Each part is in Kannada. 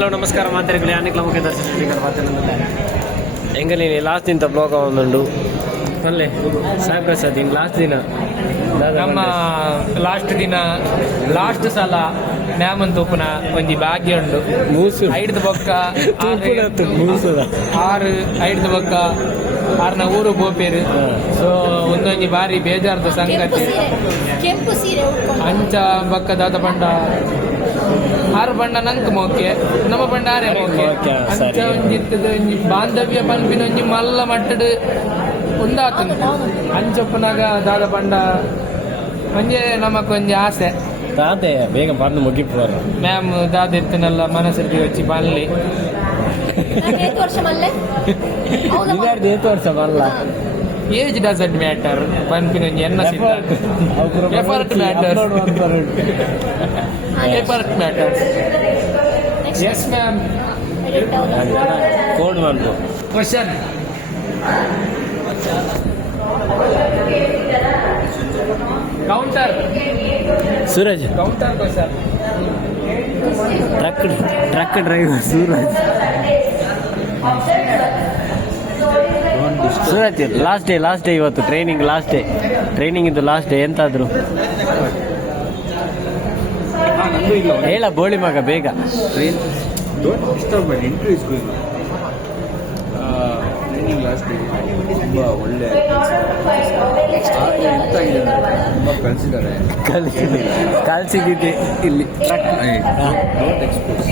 ಹಲೋ ನಮಸ್ಕಾರ ಮಾತಾಡಿ ಅನೇಕ ಮುಖ್ಯ ದರ್ಶನ ಹೆಂಗ ನೀನು ಲಾಸ್ಟ್ ದಿನ ಬ್ಲಾಗ್ ಒಂದುಂಡು ಅಲ್ಲೇ ಸಾಕು ಸರ್ ನೀನು ಲಾಸ್ಟ್ ದಿನ ನಮ್ಮ ಲಾಸ್ಟ್ ದಿನ ಲಾಸ್ಟ್ ಸಲ ಮ್ಯಾಮನ್ ತೂಪುನ ಒಂಜಿ ಭಾಗ್ಯ ಉಂಡು ಮೂಸು ಐಡ್ದ ಬೊಕ್ಕ ಮೂಸದ ಆರು ಐಡ್ದ ಬೊಕ್ಕ ಆರ್ನ ಊರು ಬೋಪೇರು ಸೊ ಒಂದೊಂಜಿ ಬಾರಿ ಬೇಜಾರ್ದ ಸಂಗತಿ ಅಂಚ ಬೊಕ್ಕ ದಾದ ಪಂಡ ಆರು ಬಣ್ಣ ನಂಗೆ ಮೋಕೆ ನಮ್ಮ ಬಣ್ಣ ಆರೇ ಮೋಕೆ ಅಂಚ ಒಂಜಿತ್ತದ ಬಾಂಧವ್ಯ ಪನ್ಪಿನ ಒಂಜಿ ಮಲ್ಲ ಮಟ್ಟಡ್ ಒಂದಾತು ಅಂಚಪ್ಪನಾಗ ದಾದ ಪಂಡ ಒಂಜೆ ನಮಕೊಂಜಿ ಆಸೆ ತಾತೆ ಬೇಗ ಬಂದು ಮುಗಿಪುವ ಮ್ಯಾಮ್ ದಾದ ಎತ್ತನೆಲ್ಲ ಮನಸ್ಸಿಗೆ వచ్చి ಬನ್ಲಿ ವರ್ಷ ಬಲ್ಲ ಏಜ್ ಡಸಂಟ್ ಮ್ಯಾಟರ್ ಪನ್ಪಿನ ಎನ್ನ effort matter effort matter yes ma'am code ಮಾಡ್ಕೊ question counter Suraj counter question truck driver Suraj last day ಇವತ್ತು ಟ್ರೈನಿಂಗ್ ಇದು ಲಾಸ್ಟ್ ಡೇ ಎಂತಾದ್ರು ಹೇಳ ಬೋಳಿ ಮಗ ಬೇಗ ಟ್ರೈನಿಂಗ್ ಲಾಸ್ಟ್ ಡೇ ತುಂಬ ಒಳ್ಳೆ ತುಂಬ ಕಲಿಸಿದ್ದಾರೆ ಕಲ್ಸಿದ್ದೆ ಇಲ್ಲಿ ಡೋಂಟ್ ಎಕ್ಸ್ಪೋಸ್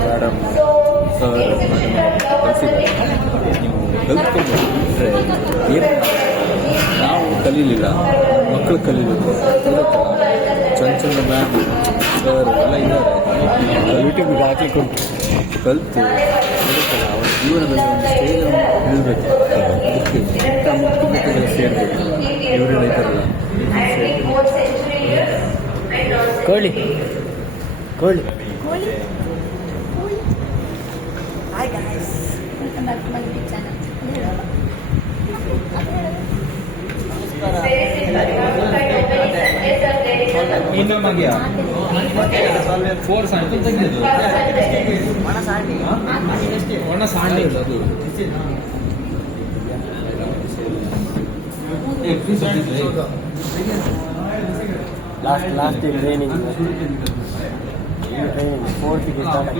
ಮೇಡಮ್ ಸರ್ ಕಲಿಸಿದ್ದಾರೆ ನೀವು ಕಲ್ತ್ಕೊಂಡ್ರೆ ಏನು ನಾವು ಕಲೀಲಿಲ್ಲ ಮಕ್ಕಳು ಕಲೀಬೇಕು ಚಂದ ಮ್ಯಾಮ್ ಸರ್ ಎಲ್ಲ ಇದ್ದಾರೆ ಯೂಟ್ಯೂಬ್ಗೆ ಹಾಕಿ ಕೊಟ್ಟು ಕಲಿತು ಬರುತ್ತಲ್ಲ ಅವರ ಜೀವನದಲ್ಲಿ ಒಂದು ಸ್ಟೇಜನ್ನು ನಿಲ್ಲಬೇಕು ಅದಕ್ಕೆ ಇಂಥ ಮುಖ್ಯತೆಗಳು ಸೇರಬೇಕು ಇವರೆಲ್ಲ ಇದ್ದಾರಲ್ಲ ಕೋಳಿ Hi guys, welcome back to my YouTube channel. Last training 4th start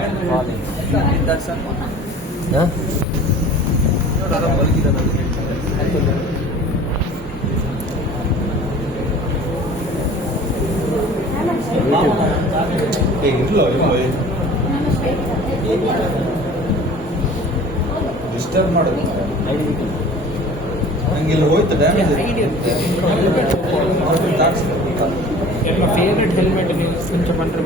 college disturb ಮಾಡೋದು ಹಂಗೆಲ್ಲ ಹೋಯ್ತು ಡ್ಯಾಮೇಜ್ ಫೇವ್ರೆಟ್ ಹೆಲ್ಮೆಟ್ ನೀವು ಕೊಂಚ ಪಂಡ್ರೆ